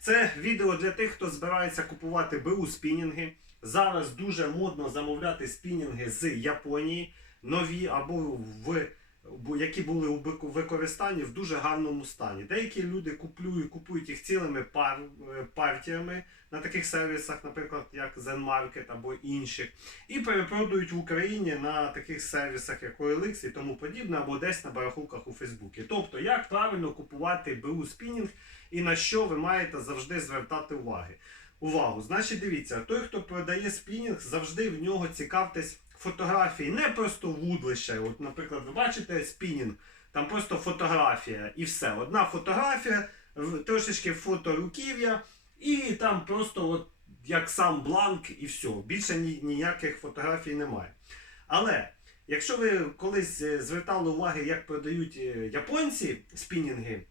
Це відео для тих, хто збирається купувати БУ спінінги. Зараз дуже модно замовляти спінінги з Японії, нові або в які були у використанні в дуже гарному стані. Деякі люди куплюють, купують їх цілими пар, е, партіями на таких сервісах, наприклад, як Zen Market або інших, і перепродають в Україні на таких сервісах, як OLX і тому подібне, або десь на барахулках у Фейсбуці. Тобто, як правильно купувати БУ спінінг і на що ви маєте завжди звертати уваги. Увагу, значить, дивіться, той, хто продає спінінг, завжди в нього цікавтесь фотографії, не просто вудлища. От, наприклад, ви бачите спінінг, там просто фотографія і все. Одна фотографія, трошечки фото руків'я, і там просто от як сам бланк, і все. Більше ні, ніяких фотографій немає. Але якщо ви колись е, звертали уваги, як продають е, японці спінінги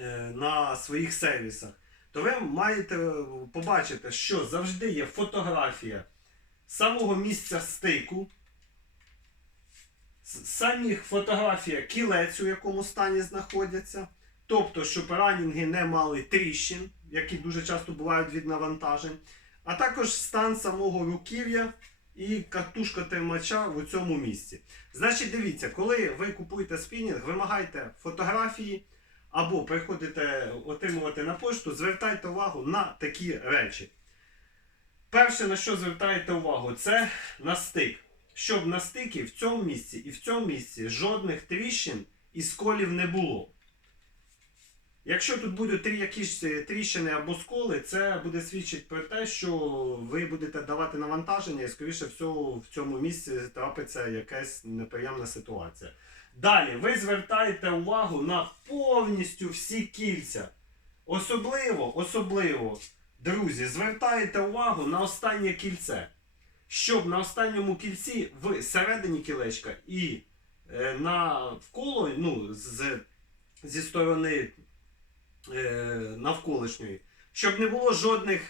е, на своїх сервісах, то ви маєте побачити, що завжди є фотографія самого місця стику, самих фотографія кілець, у якому стані знаходяться. Тобто, щоб ранінги не мали тріщин, які дуже часто бувають від навантажень, а також стан самого руків'я і катушка тримача в цьому місці. Значить, дивіться, коли ви купуєте спінінг, вимагайте фотографії або приходите отримувати на пошту, звертайте увагу на такі речі. Перше, на що звертаєте увагу, це на стик. Щоб на стикі в цьому місці і в цьому місці жодних тріщин і сколів не було. Якщо тут будуть якісь е, тріщини або сколи, це буде свідчити про те, що ви будете давати навантаження і, скоріше всього, в цьому місці трапиться якась неприємна ситуація. Далі, ви звертаєте увагу на повністю всі кільця. Особливо, особливо, друзі, звертаєте увагу на останнє кільце. Щоб на останньому кільці в середині кілечка і е, навколо, ну, з, зі сторони е, навколишньої, щоб не було жодних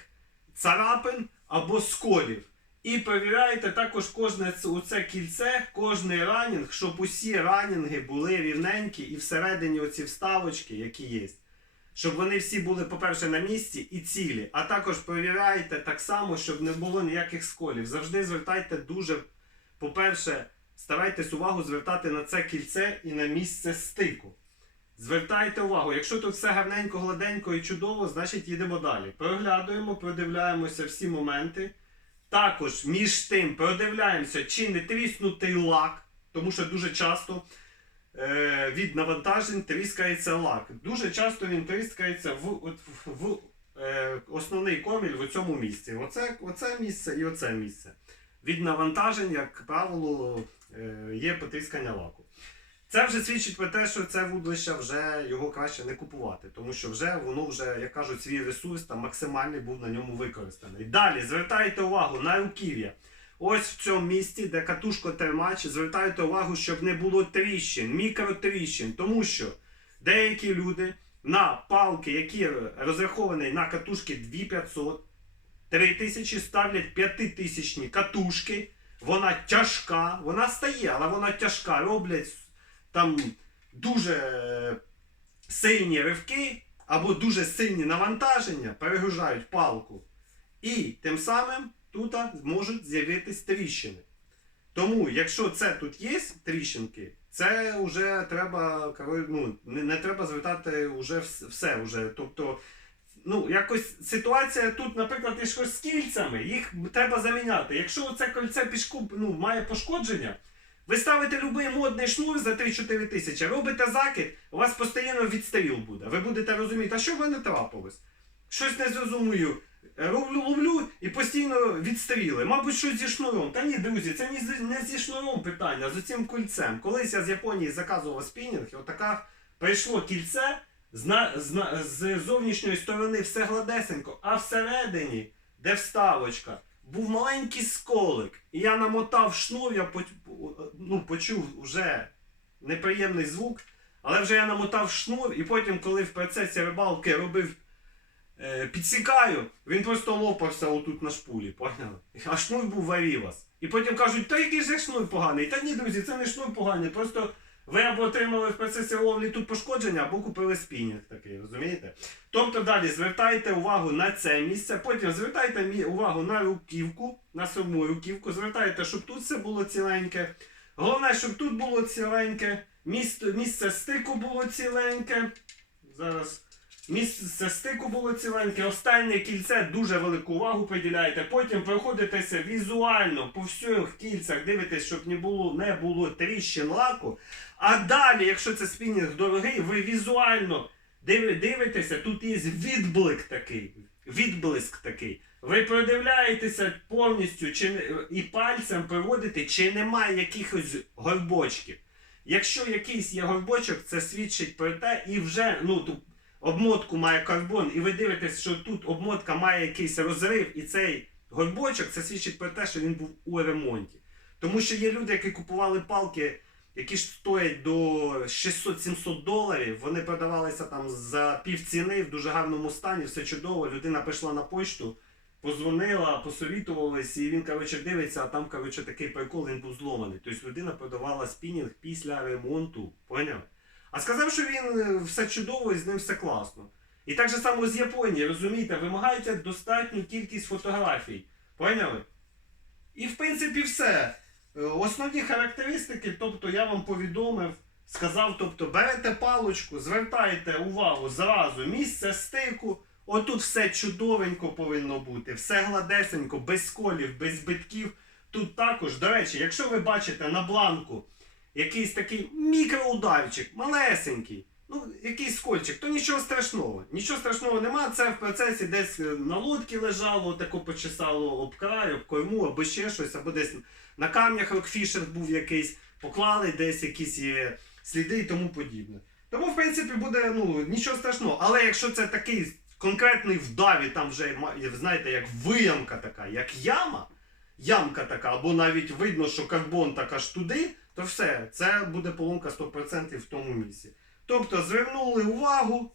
царапин або сколів. І перевіряєте також кожне оце кільце, кожний ранінг, щоб усі ранінги були рівненькі і всередині оці вставочки, які є. Щоб вони всі були, по-перше, на місці і цілі. А також перевіряйте так само, щоб не було ніяких сколів. Завжди звертайте дуже, по-перше, старайтесь увагу звертати на це кільце і на місце стику. Звертайте увагу, якщо тут все гарненько, гладенько і чудово, значить їдемо далі. Проглядуємо, продивляємося всі моменти. Також між тим продивляємося, чи не тріснутий лак, тому що дуже часто від навантажень тріскається лак. Дуже часто він тріскається в, от, в е, основний коміль в цьому місці. Оце, оце місце і оце місце. Від навантажень, як правило, е, є потріскання лаку. Це вже свідчить про те, що це вудлище вже його краще не купувати, тому що вже воно вже, як кажуть, свій ресурс там максимальний був на ньому використаний. Далі звертайте увагу на руків'я. Ось в цьому місці, де катушко тримач, звертайте увагу, щоб не було тріщин, мікротріщин, тому що деякі люди на палки, які розраховані на катушки 2500, 3000, ставлять 5000 катушки. Вона тяжка, вона стає, але вона тяжка. Роблять там дуже е, сильні ривки або дуже сильні навантаження, перегружають палку. І тим самим тут можуть з'явитись тріщини. Тому, якщо це тут є тріщинки, це вже треба ну, не, треба звертати вже все. Вже. Тобто, ну, якось ситуація тут, наприклад, щось з кільцями, їх треба заміняти. Якщо це кольце пішку ну, має пошкодження, ви ставите будь-який модний шнур за 3-4 тисячі, робите закид, у вас постійно відстріл буде. Ви будете розуміти, а що в мене трапилось? Щось не зрозумію. Роблю, ловлю і постійно відстріли. Мабуть, щось зі шнуром. Та ні, друзі, це не, зі шнуром питання, а з цим кільцем. Колись я з Японії заказував спінінг, і отака прийшло кільце, з, з, з зовнішньої сторони все гладесенько, а всередині, де вставочка, був маленький сколик. І я намотав шнур, я поч- ну, почув вже неприємний звук, але вже я намотав шнур, і потім, коли в процесі рибалки робив е, підсікаю, він просто лопався отут на шпулі, поняли? А шнур був варівас. І потім кажуть, та який же шнур поганий? Та ні, друзі, це не шнур поганий, просто Ви або отримали в процесі ловлі тут пошкодження, або купили спінінг такий, розумієте? Тобто далі звертайте увагу на це місце, потім звертайте увагу на руківку, на саму руківку, звертайте, щоб тут все було ціленьке. Головне, щоб тут було ціленьке, місце, місце стику було ціленьке. Зараз. Місце стику було ціленьке, останнє кільце дуже велику увагу приділяєте. Потім проходитеся візуально по всіх кільцях, дивитесь, щоб не було, не було тріщин лаку. А далі, якщо це спінінг дорогий, ви візуально диви- дивитеся, тут є відблик такий. Відблиск такий. Ви продивляєтеся повністю чи і пальцем проводите, чи немає якихось горбочків. Якщо якийсь є горбочок, це свідчить про те, і вже ну, обмотку має карбон, і ви дивитесь, що тут обмотка має якийсь розрив, і цей горбочок це свідчить про те, що він був у ремонті. Тому що є люди, які купували палки, які ж стоять до 600-700 доларів, вони продавалися там за півціни в дуже гарному стані, все чудово. Людина прийшла на почту, позвонила, посовітувалась, і він, коротше, дивиться, а там, коротше, такий прикол, він був зломаний. Тобто людина продавала спінінг після ремонту. Поняв? А сказав, що він е, все чудово і з ним все класно. І так же само з Японії, розумієте, вимагається достатню кількість фотографій. Поняли? І в принципі все. Е, Основні характеристики, тобто я вам повідомив, сказав, тобто берете паличку, звертаєте увагу зразу, місце стику. Отут все чудовенько повинно бути, все гладесенько, без сколів, без битків. Тут також, до речі, якщо ви бачите на бланку якийсь такий мікроударчик, малесенький, ну, якийсь скольчик, то нічого страшного. Нічого страшного нема. Це в процесі десь е, на лодці лежало, тако почесало об край, об корму, або ще щось, або десь на камнях рокфішер був якийсь, поклали десь якісь е, сліди і тому подібне. Тому, в принципі, буде ну, нічого страшного. Але якщо це такий конкретний вдаві, там вже знаєте, як виямка така, як яма, ямка така, або навіть видно, що карбон так аж туди, то все, це буде поломка 100% в тому місці. Тобто звернули увагу,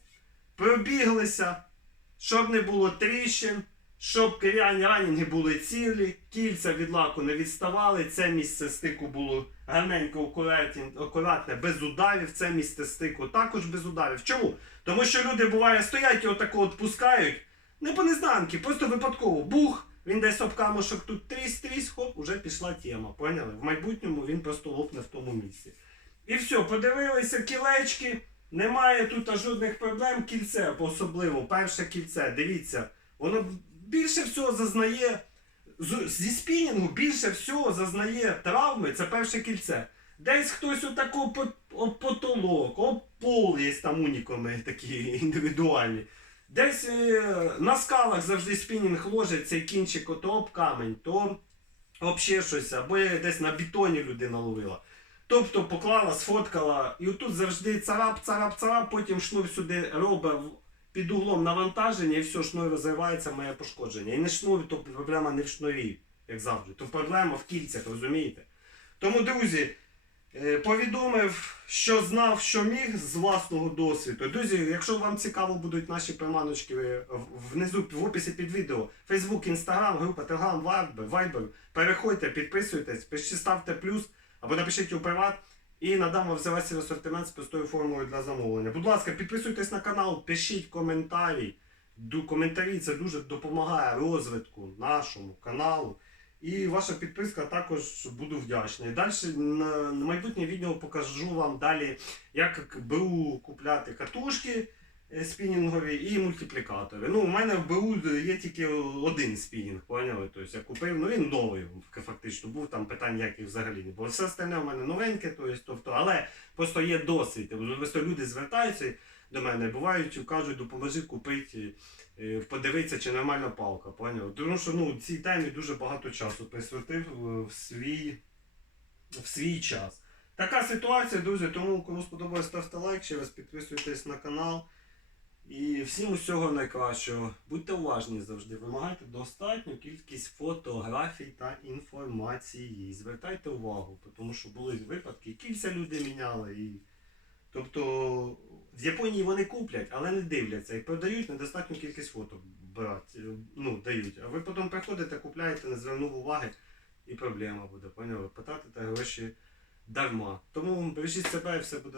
пробіглися, щоб не було тріщин, щоб керяні ранінги були цілі, кільця від лаку не відставали, це місце стику було гарненько акуратне, без ударів, це місце стику також без ударів. Чому? Тому що люди буває стоять і отако от не по незнанки, просто випадково бух. Він десь об камушок тут тріс-тріс, хоп, уже пішла тема. Поняли? В майбутньому він просто лопне в тому місці. І все, подивилися кілечки, немає тут жодних проблем. Кільце, особливо, перше кільце, дивіться, воно більше всього зазнає. Зі спінінгу більше всього зазнає травми, це перше кільце. Десь хтось отако потолок, об пол є там унікоми такі індивідуальні. Десь е, на скалах завжди спінінг ложить цей кінчик то об камень, то об ще щось, або десь на бетоні людина ловила. Тобто поклала, сфоткала, і отут завжди царап, царап, царап, потім шнур сюди робить під углом навантаження, і все, шнур розривається, має пошкодження. І не шнур, то проблема не в шнурі, як завжди. То проблема в кільцях, розумієте? Тому, друзі, повідомив, що знав, що міг з власного досвіду. Друзі, якщо вам цікаво будуть наші приманочки е, внизу в описі під відео, Facebook, Instagram, група Viber, Viber, переходьте, підписуйтесь, пишіть, ставте плюс або напишіть у приват. І надам вам весь асортимент з простою формулою для замовлення. Будь ласка, підписуйтесь на канал, пишіть коментарі. Коментарі це дуже допомагає розвитку нашому каналу. І ваша підписка також буду вдячний. Далі на, майбутнє відео покажу вам далі, як БУ купляти катушки е, спінінгові і мультиплікатори. Ну, у мене в БУ є тільки один спінінг, поняли? Тобто я купив, ну він новий фактично був, там питань ніяких взагалі не було. Все остальне у мене новеньке, тобто, але просто є досвід. Люди звертаються до мене, бувають, кажуть, допоможи купити, подивитися, чи нормальна палка, поняв? Тому що ну, цій темі дуже багато часу присвятив е, в свій, в свій час. Така ситуація, друзі, тому кому сподобалось, ставте лайк, ще раз підписуйтесь на канал. І всім усього найкращого. Будьте уважні завжди, вимагайте достатню кількість фотографій та інформації. Звертайте увагу, тому що були випадки, кільця люди міняли. І... Тобто в Японії вони куплять, але не дивляться і продають недостатню кількість фото брать, е, ну, дають. А ви потім приходите, купляєте, не звернув уваги і проблема буде. Поняли? Потратите гроші дарма. Тому бережіть себе і все буде добре.